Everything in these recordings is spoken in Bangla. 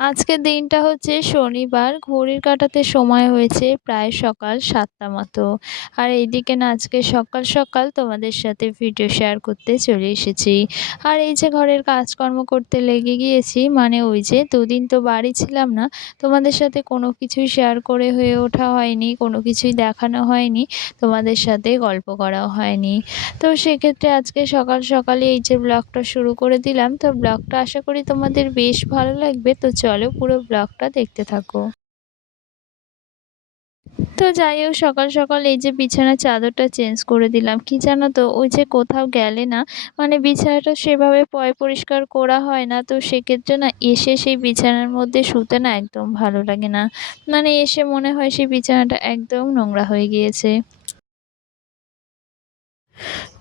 আজকের দিনটা হচ্ছে শনিবার। ঘড়ির কাটাতে সময় হয়েছে প্রায় সকাল সাতটা মতো। আর এইদিকে না, আজকে সকাল সকাল তোমাদের সাথে ভিডিও শেয়ার করতে চলে এসেছি। আর এই যে ঘরের কাজকর্ম করতে লেগে গিয়েছি মানে ওই যে দুদিন তো বাড়ি ছিলাম না, তোমাদের সাথে কোনো কিছুই শেয়ার করে হয়ে ওঠা হয়নি, কোনো কিছুই দেখানো হয়নি, তোমাদের সাথে গল্প করাও হয়নি। তো সেক্ষেত্রে আজকে সকাল সকালে এই যে ব্লগটা শুরু করে দিলাম। তো ব্লগটা আশা করি তোমাদের বেশ ভালো লাগবে। তো চলো পুরো ব্লগটা দেখতে থাকো। তো যাই হোক, সকাল সকাল এই যে বিছানার চাদরটা চেঞ্জ করে দিলাম। কি জানো তো, ওই যে কোথাও গেলে না মানে বিছানাটা সেভাবে পয় পরিষ্কার করা হয় না, তো সেক্ষেত্রে না এসে সেই বিছানার মধ্যে শুতে না একদম ভালো লাগে না। মানে এসে মনে হয় সেই বিছানাটা একদম নোংরা হয়ে গিয়েছে।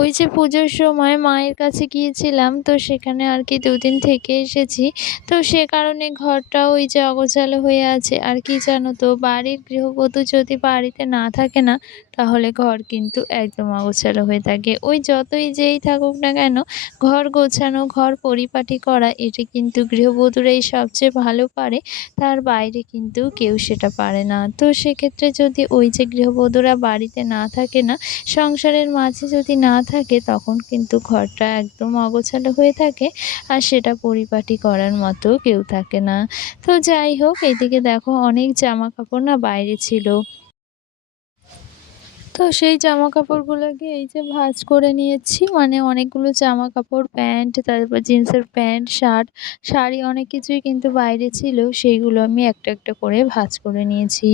ওই যে পুজোর সময় মায়ের কাছে গিয়েছিলাম, তো সেখানে আর কি দুদিন থেকে এসেছি। তো সে কারণে ঘরটা ওই যে অগোছালো হয়ে আছে। আর কি জানো তো, বাড়ির গৃহবধূ যদি বাড়িতে না থাকে না তাহলে ঘর কিন্তু একদম অগোছালো হয়ে থাকে। ওই যতই যেই থাকুক না কেন, ঘর গোছানো, ঘর পরিপাটি করা, এটা কিন্তু গৃহবধূরাই সবচেয়ে ভালো পারে। তার বাইরে কিন্তু কেউ সেটা পারে না। তো সেক্ষেত্রে যদি ওই যে গৃহবধূরা বাড়িতে না থাকে না, সংসারের মাঝে যদি না থাকে, তখন কিন্তু ঘরটা একদম অগোছালো হয়ে থাকে আর সেটা পরিপাটি করার মতো কেউ থাকে না। তো যাই হোক, এদিকে দেখো অনেক জামা কাপড় না বাইরে ছিল। তো সেই জামা কাপড়গুলোকে এই যে ভাঁজ করে নিয়েছি? মানে অনেকগুলো জামা কাপড় প্যান্ট, তারপর জিন্সের প্যান্ট, শার্ট, শাড়ি অনেক কিছুই কিন্তু বাইরে ছিল। সেইগুলো আমি একটা একটা করে ভাঁজ করে নিয়েছি।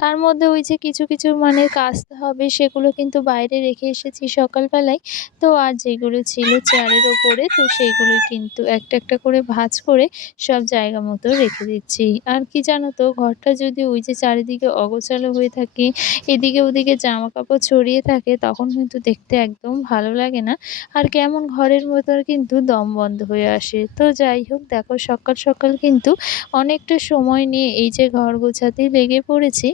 তার মধ্যে ওই যে কিছু কিছু মানে কাচতে হবে সেগুলো কিন্তু বাইরে রেখে এসেছি সকালবেলায়। তো আর যেগুলো ছিল চেয়ারের ওপরে, তো সেইগুলো কিন্তু একটা একটা করে ভাঁজ করে সব জায়গা মতো রেখে দিচ্ছি। আর কি জানো তো, ঘরটা যদি ওই যে চারিদিকে অগোছালো হয়ে থাকে, এদিকে ওদিকে জামা কাপড় ছড়িয়ে থাকে, তখন কিন্তু দেখতে একদম ভালো লাগে না। আর কেমন ঘরের মতো কিন্তু দম বন্ধ হয়ে আসে। তো যাই হোক, দেখো সকাল সকাল কিন্তু অনেকটা সময় নিয়ে এই যে ঘর গোছাতেই লেগে পড়েছি।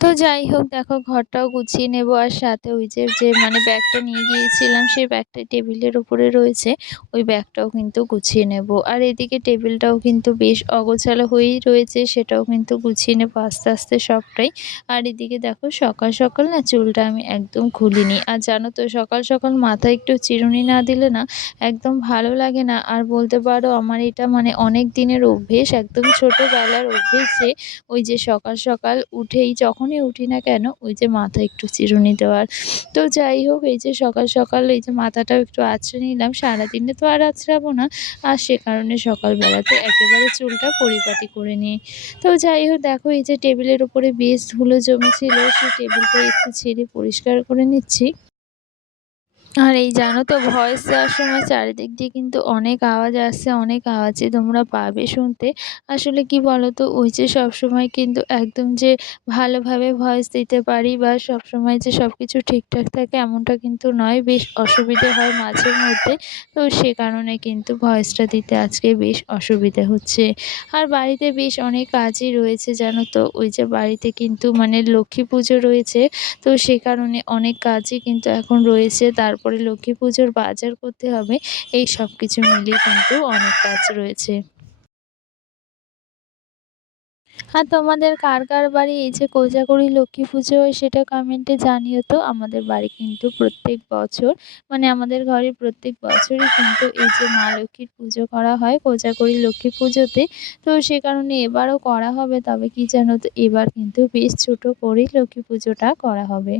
তো যাই হোক, দেখো ঘরটাও গুছিয়ে নেব। আর সাথে ওই যে যে মানে ব্যাগটা নিয়ে গিয়েছিলাম, সেই ব্যাগটা টেবিলের উপরে রয়েছে। ওই ব্যাগটাও কিন্তু গুছিয়ে নেব। আর এদিকে টেবিলটাও কিন্তু বেশ অগোছালো হয়েই রয়েছে, সেটাও কিন্তু গুছিয়ে নেব আস্তে আস্তে সবটাই। আর এদিকে দেখো সকাল সকাল না চুলটা আমি একদম খুলিনি। আর জানো তো, সকাল সকাল মাথায় একটু চিরুনি না দিলে না একদম ভালো লাগে না। আর বলতে পারো, আমার এটা মানে অনেক দিনের অভ্যেস, একদম ছোটোবেলার অভ্যেস যে ওই যে সকাল সকাল উঠেই যখনই উঠি না কেন, ওই যে মাথা একটু চিরুনি দেওয়ার। তো যাই হোক, এই যে সকাল সকাল এই যে মাথাটাও একটু আছড়ে নিলাম। সারাদিনে তো আর আছড়াবো না। আর সে কারণে সকালবেলাতে একেবারে চুলটা পরিপাটি করে নিই। তো যাই হোক, দেখো এই যে টেবিলের উপরে বেশ ধুলো জমেছিল। সেই টেবিলটা একটু ছেড়ে পরিষ্কার করে নিচ্ছি। আর এই জানো তো ভয়েস দেওয়ার সময় চারিদিক দিয়ে কিন্তু অনেক আওয়াজ আসছে অনেক আওয়াজে তোমরা পাবে শুনতে। আসলে কি বলো তো ওই যে সবসময় কিন্তু একদম যে ভালোভাবে ভয়েস দিতে পারি বা সবসময় যে সব কিছু ঠিকঠাক থাকে এমনটা কিন্তু নয়, বেশ অসুবিধে হয় মাঝে মধ্যে। তো সে কারণে কিন্তু ভয়েসটা দিতে আজকে বেশ অসুবিধে হচ্ছে। আর বাড়িতে বেশ অনেক কাজই রয়েছে জানো তো, ওই যে বাড়িতে কিন্তু মানে লক্ষ্মী পুজো রয়েছে। তো সে কারণে অনেক কাজই কিন্তু এখন রয়েছে, তার তারপরে লক্ষ্মী পুজোর বাজার করতে হবে, এই সব কিছু মিলিয়ে কিন্তু অনেক কাজ রয়েছে। আর তোমাদের কার কার বাড়ি? এই যে কোজাগরি লক্ষ্মী পুজো সেটা কমেন্টে জানিও তো। আমাদের বাড়ি কিন্তু প্রত্যেক বছর মানে আমাদের ঘরে প্রত্যেক বছরই কিন্তু এই যে মা লক্ষ্মীর পুজো করা হয় কোজাগরি লক্ষ্মী পুজোতে। তো সে কারণে এবারও করা হবে, তবে কি জানো তো, এবার কিন্তু বেশ ছোট করেই লক্ষ্মী পুজোটা করা হবে।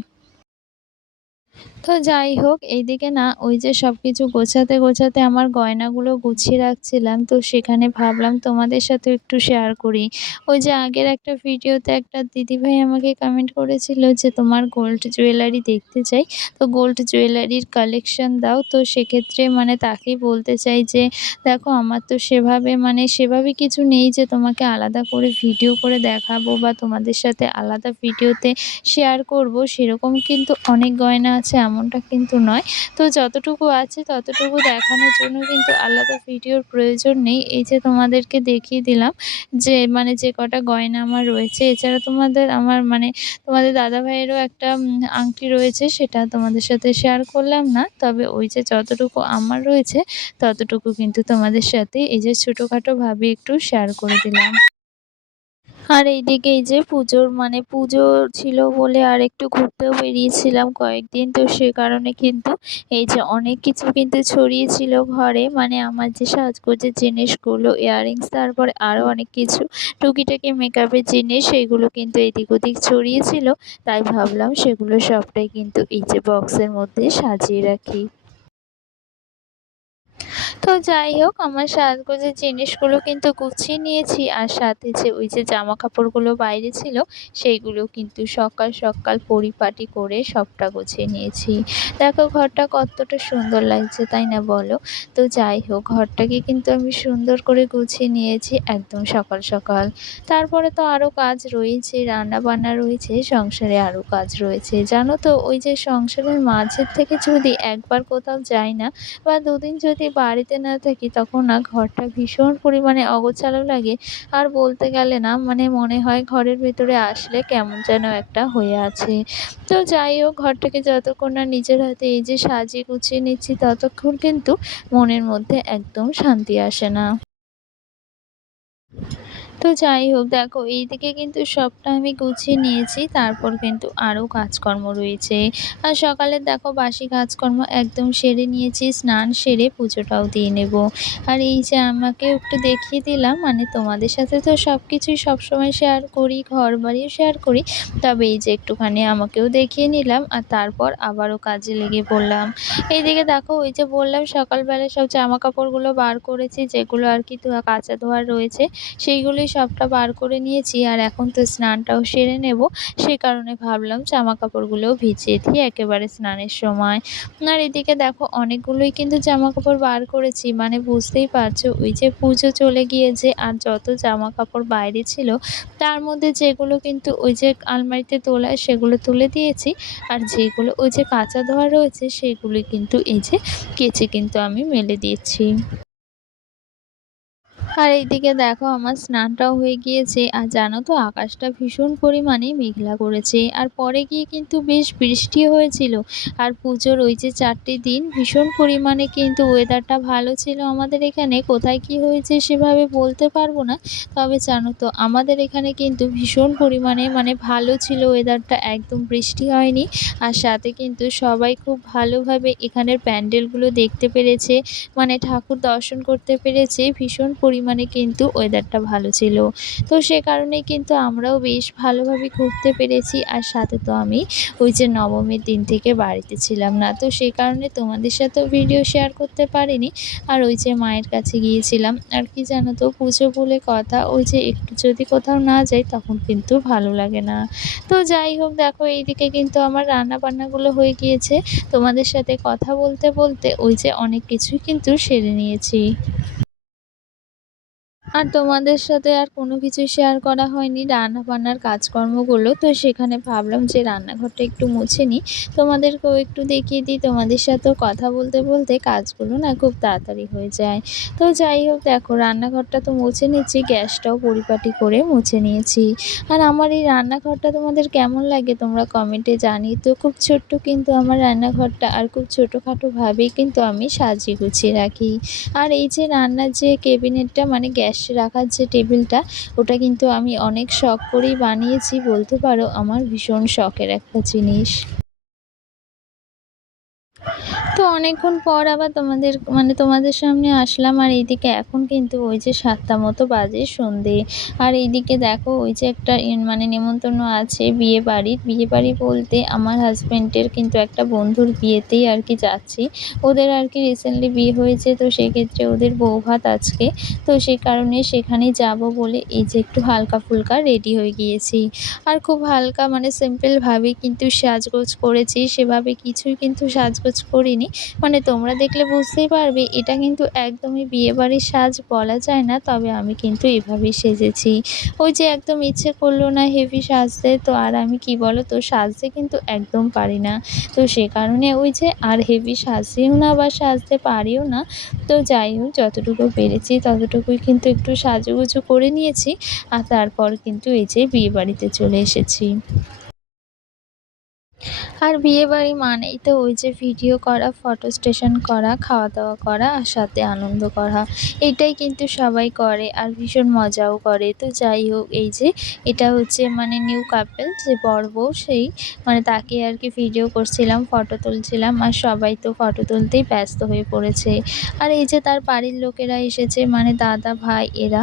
তো যাই হোক, এইদিকে না, ওই যে সব কিছু গোছাতে গোছাতে আমার গয়নাগুলো গুছিয়ে রাখছিলাম, তো সেখানে ভাবলাম তোমাদের সাথে একটু শেয়ার করি। ওই যে আগের একটা ভিডিওতে একটা দিদিভাই আমাকে কমেন্ট করেছিল যে তোমার গোল্ড জুয়েলারি দেখতে চাই, তো গোল্ড জুয়েলারির কালেকশন দাও, তো সেক্ষেত্রে মানে তাকেই বলতে চাই যে, দেখো আমার তো সেভাবে মানে সেভাবে কিছু নেই যে তোমাকে আলাদা করে ভিডিও করে দেখাবো বা তোমাদের সাথে আলাদা ভিডিওতে শেয়ার করব, সেরকম কিন্তু অনেক গয়না আছে। লাগছে এমনটা কিন্তু নয়। তো যতটুকু আছে ততটুকু দেখানোর জন্য কিন্তু আলাদা ভিডিওর প্রয়োজন নেই। এই যে তোমাদেরকে দেখিয়ে দিলাম যে মানে যে কটা গয়না আমার রয়েছে, এছাড়া তোমাদের আমার মানে তোমাদের দাদা ভাইয়েরও একটা আংটি রয়েছে, সেটা তোমাদের সাথে শেয়ার করলাম না। তবে ওই যে যতটুকু আমার রয়েছে, ততটুকু কিন্তু তোমাদের সাথে এই যে ছোটোখাটোভাবে একটু শেয়ার করে দিলাম। আর এইদিকে এই যে পুজোর মানে পুজো ছিল বলে আর একটু ঘুরতেও বেরিয়েছিলাম কয়েকদিন। তো সে কারণে কিন্তু এই যে অনেক কিছু কিন্তু ছড়িয়েছিল ঘরে। মানে আমার যে সাজগোজের জিনিসগুলো, ইয়াররিংস, তারপরে আরও অনেক কিছু, টুকিটাকি মেকআপের জিনিস সেইগুলো কিন্তু এদিক ওদিক ছড়িয়েছিল। তাই ভাবলাম সেগুলো সবটাই কিন্তু এই যে বক্সের মধ্যে সাজিয়ে রাখি। তো যাই হোক, আমার সাজগোজের জিনিসগুলো কিন্তু গুছিয়ে নিয়েছি আর সাথে যে ওই যে জামা কাপড়গুলো বাইরে ছিল, সেইগুলো কিন্তু সকাল সকাল পরিপাটি করে সবটা গুছিয়ে নিয়েছি। দেখো ঘরটা কতটা সুন্দর লাগছে, তাই না বলো? তো যাই হোক, ঘরটাকে কিন্তু আমি সুন্দর করে গুছিয়ে নিয়েছি একদম সকাল সকাল। তারপরে তো আরও কাজ রয়েছে রান্না বান্না রয়েছে, সংসারে আরও কাজ রয়েছে। জানো তো, ওই যে সংসারের মাঝের থেকে যদি একবার কোথাও যাই না, বা দুদিন যদি বাড়িতে না থাকি তখন না ঘরটা ভীষণ পরিমাণে অগোছালো লাগে। আর বলতে গেলে না মানে মনে হয় ঘরের ভেতরে আসলে কেমন যেন একটা হয়ে আছে। তো যাই হোক, ঘরটাকে যতক্ষণ না নিজের হাতে এই যে সাজিয়ে গুছিয়ে নিচ্ছি, ততক্ষণ কিন্তু মনের মধ্যে একদম শান্তি আসে না। তো যাই হোক, দেখো এইদিকে কিন্তু সবটা আমি গুছিয়ে নিয়েছি। তারপর কিন্তু আরও কাজকর্ম রয়েছে। আর সকালে দেখো বাসি কাজকর্ম একদম সেরে নিয়েছি, স্নান সেরে পুজোটাও দিয়ে নেব। আর এই যে আমাকে একটু দেখিয়ে দিলাম মানে তোমাদের সাথে তো সব কিছুই সবসময় শেয়ার করি ঘর বাড়িও শেয়ার করি, তবে এই যে একটুখানি আমাকেও দেখিয়ে নিলাম, আর তারপর আবারও কাজে লেগে পড়লাম। এইদিকে দেখো ওই যে বললাম, সকালবেলা সব জামা কাপড়গুলো বার করেছি, যেগুলো আর কি কাঁচা ধোয়ার রয়েছে, সেইগুলোই সবটা বার করে নিয়েছি আর এখন তো স্নানটাও সেরে নেব। সে কারণে ভাবলাম জামা কাপড়গুলোও ভিজিয়ে দিই একেবারে স্নানের সময়। আর এদিকে দেখো অনেকগুলোই কিন্তু জামা কাপড় বার করেছি। মানে বুঝতেই পারছ, ওই যে পুজো চলে গিয়েছে আর যত জামা কাপড় বাইরে ছিল, তার মধ্যে যেগুলো কিন্তু ওই যে আলমারিতে তোলা সেগুলো তুলে দিয়েছি। আর যেগুলো ওই যে কাঁচা ধোয়া রয়েছে, সেগুলি কিন্তু এই যে কেচে কিন্তু আমি মেলে দিয়েছি। আর এইদিকে দেখো আমার স্নানটাও হয়ে গিয়েছে। আর জানো তো, আকাশটা ভীষণ পরিমাণে মেঘলা করেছে। আর পরে গিয়ে কিন্তু বেশ বৃষ্টি হয়েছিল। আর পুজোর ওই যে চারটে দিন ভীষণ পরিমাণে কিন্তু ওয়েদারটা ভালো ছিল আমাদের এখানে। কোথায় কি হয়েছে সেভাবে বলতে পারব না। তবে জানো তো, আমাদের এখানে কিন্তু ভীষণ পরিমাণে মানে ভালো ছিল ওয়েদারটা একদম বৃষ্টি হয়নি। আর সাথে কিন্তু সবাই খুব ভালোভাবে এখানের প্যান্ডেলগুলো দেখতে পেরেছে। মানে ঠাকুর দর্শন করতে পেরেছে। ভীষণ পরিমাণে পরিমাণে কিন্তু ওয়েদারটা ভালো ছিল। তো সে কারণে কিন্তু আমরাও বেশ ভালোভাবে ঘুরতে পেরেছি। আর সাথে তো আমি ওই যে নবমীর দিন থেকে বাড়িতে ছিলাম না। তো সেই কারণে তোমাদের সাথেও ভিডিও শেয়ার করতে পারিনি। আর ওই যে মায়ের কাছে গিয়েছিলাম। আর কি জানো তো, পুজো বলে কথা, ওই যে একটু যদি কোথাও না যাই তখন কিন্তু ভালো লাগে না। তো যাই হোক, দেখো এইদিকে কিন্তু আমার রান্না বান্নাগুলো হয়ে গিয়েছে। তোমাদের সাথে কথা বলতে বলতে ওই যে অনেক কিছুই কিন্তু সেরে নিয়েছি। আর তোমাদের সাথে আর কোনো কিছু শেয়ার করা হয়নি। রান্না বান্নার কাজকর্মগুলো, তো সেখানে ভাবলাম যে রান্নাঘরটা একটু মুছে নিই। তোমাদেরকেও একটু দেখিয়ে দিই, তোমাদের সাথেও কথা বলতে বলতে কাজগুলো না খুব তাড়াতাড়ি হয়ে যায়। তো যাই হোক, দেখো রান্নাঘরটা তো মুছে নিচ্ছি, গ্যাসটাও পরিপাটি করে মুছে নিয়েছি। আর আমার এই রান্নাঘরটা তোমাদের কেমন লাগে তোমরা কমেন্টে জানি তো খুব ছোট্ট কিন্তু আমার রান্নাঘরটা আর খুব ছোটোখাটোভাবেই কিন্তু আমি সাজিয়ে গুছিয়ে রাখি। আর এই যে রান্নার যে কেবিনেটটা মানে গ্যাস রাখার যে টেবিলটা, ওটা কিন্তু আমি অনেক শখ করেই বানিয়েছি। বলতে পারো, আমার ভীষণ শখের একটা জিনিস। তো অনেকক্ষণ পর আবার তোমাদের মানে তোমাদের সামনে আসলাম আর এইদিকে এখন কিন্তু ওই যে সাতটা মতো বাজে সন্ধে। আর এইদিকে দেখো ওই যে একটা মানে নেমন্তন্ন আছে বিয়ে বাড়ির। বিয়ে বাড়ি বলতে আমার হাজব্যান্ডের কিন্তু একটা বন্ধুর বিয়েতেই আর কি যাচ্ছি। ওদের আর কি রিসেন্টলি বিয়ে হয়েছে, তো সেক্ষেত্রে ওদের বউ ভাত আজকে। তো সেই কারণে সেখানে যাব বলে এই যে একটু হালকা ফুলকা রেডি হয়ে গিয়েছি। আর খুব হালকা মানে সিম্পলভাবে কিন্তু সাজগোজ করেছি, সেভাবে কিছুই কিন্তু সাজগোজ করিনি। মানে তোমরা দেখলে বুঝতেই পারবে, এটা কিন্তু একদমই বিয়েবাড়ির সাজ বলা যায় না, তবে আমি কিন্তু এভাবেই সেজেছি। ওই যে একদম ইচ্ছে করল না হেভি সাজতে, তো আর আমি কি বলো তো, সাজতে কিন্তু একদম পারি না। তো সে কারণে ওই যে আর হেভি সাজিও না বা সাজতে পারিও না, তো যাই হোক, যতটুকু পেরেছি ততটুকুই কিন্তু একটু সাজুগুজু করে নিয়েছি, আর তারপর কিন্তু এই যে বিয়েবাড়িতে চলে এসেছি। আর বিয়েবাড়ি মানেই তো ওই যে ভিডিও করা ফটো স্টেশন করা খাওয়া দাওয়া করা আর সাথে আনন্দ করা। এটাই কিন্তু সবাই করে আর ভীষণ মজাও করে। তো যাই হোক, এই যে এটা হচ্ছে মানে নিউ কাপেল যে বর বউ সেই মানে তাকে আর কি ভিডিও করছিলাম ফটো তুলছিলাম আর সবাই তো ফটো তুলতেই ব্যস্ত হয়ে পড়েছে। আর এই যে তার বাড়ির লোকেরা এসেছে মানে দাদা, ভাই, এরা।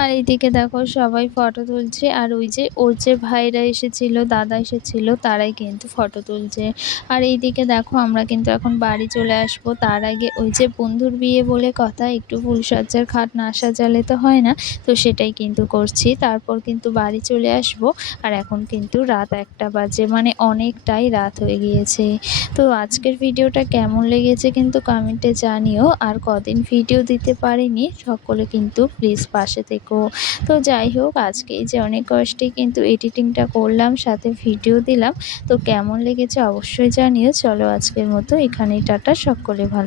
আর এইদিকে দেখো সবাই ফটো তুলছে। আর ওই যে ওর যে ভাইরা এসেছিল, দাদা এসেছিল, তারাই কিন্তু ফটো তুলছে। আর এইদিকে দেখো আমরা কিন্তু এখন বাড়ি চলে আসব। তার আগে ওই যে বন্ধুর বিয়ে বলে কথা, একটু ফুলসজ্জার খাট না সাজালে তো হয় না, তো সেটাই কিন্তু করছি। তারপর কিন্তু বাড়ি চলে আসব। আর এখন কিন্তু রাত একটা বাজে মানে অনেকটাই রাত হয়ে গিয়েছে। তো আজকের ভিডিওটা কেমন লেগেছে কিন্তু কমেন্টে জানিও। আর কদিন ভিডিও দিতে পারিনি, সকলে কিন্তু প্লিজ পাশে থেকো তো যাই হোক, আজকে যে অনেক কষ্টে কিন্তু এডিটিংটা করলাম, সাথে ভিডিও দিলাম। তো কেমন লেগেছে অবশ্যই জানিও। চলো আজকের মতো এখানেই টাটা। সকলে ভালো